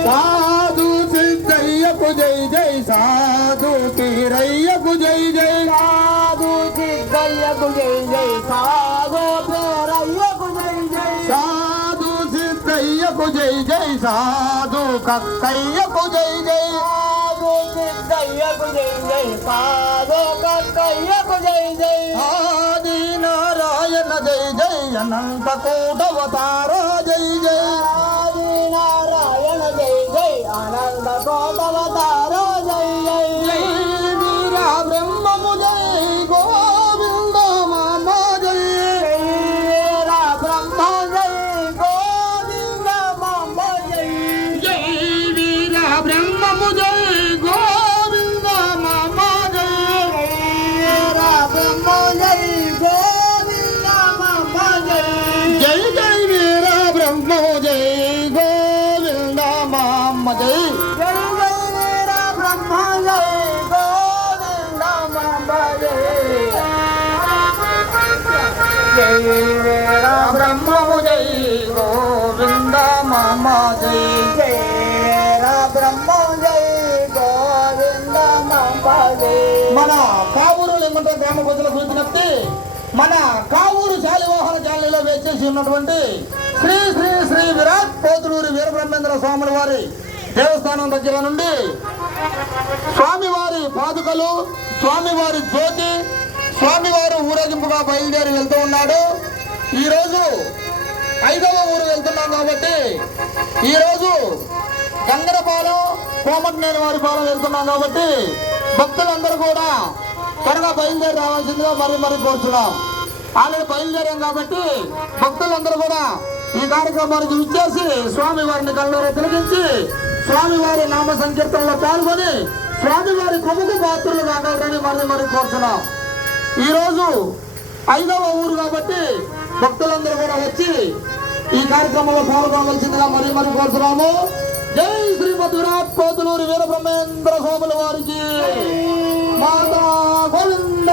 साधू सि सैया जय जय साधू ती जय जय। साधू सिद्धैया जय जय साधू ते जय जय। साधू सि जय जय साधू ककैया जय जय। साधू सिद्धैया जय जय साधू ककैया जय जय। జై జై అనంత కోటవతార జై జై. నారాయణ జై జై ఆనంద కోటవతార జై జై. జై వీర బ్రహ్మము జై గోవింద మామ జై. వీర బ్రహ్మ జై గోవింద మమ్మ జై. జై వీర బ్రహ్మము జై. జై వీర బ్రహ్మము జై గోవింద మామ జై జై జై గోవింద జై మన కావూరు లింగంట గ్రామ ప్రజలకు విజ్ఞప్తి మన కావూరు శాలివాహన జాలీలో వేచేసి ఉన్నటువంటి శ్రీ శ్రీ శ్రీ విరాట్ పోతులూరి వీరబ్రహ్మేంద్ర స్వాముల వారి దేవస్థానం దగ్గర నుండి స్వామివారి పాదుకలు స్వామివారి జ్యోతి స్వామివారు ఊరేగింపుగా బయలుదేరి వెళ్తూ ఉన్నాడు. ఈరోజు ఐదవ ఊరు వెళ్తున్నాం కాబట్టి ఈరోజు గంగరపాలెం కోమటినేని వారి పాలెం వెళ్తున్నాం కాబట్టి భక్తులందరూ కూడా త్వరగా బయలుదేరి రావాల్సిందిగా మరి మరి కోరుతున్నాం ఆల్రెడీ బయలుదేరాం కాబట్టి భక్తులందరూ కూడా ఈ కార్యక్రమానికి విచ్చేసి స్వామి వారిని కళ్ళలో తిలగించి స్వామివారి నామ సంకీర్తనలో పాల్గొని స్వామివారి కృపకు పాత్రలు కాగలరని మరి మరి కోరుతున్నాం ఈరోజు ఐదవ ఊరు కాబట్టి భక్తులందరూ కూడా వచ్చి ఈ కార్యక్రమంలో పాల్గొనవలసిందిగా మరీ మరి కోరుతున్నాము. జై శ్రీ మధురాట్ కోతులూరి వీరబ్రహ్మేంద్ర స్వాముల వారికి. మాతా గోవింద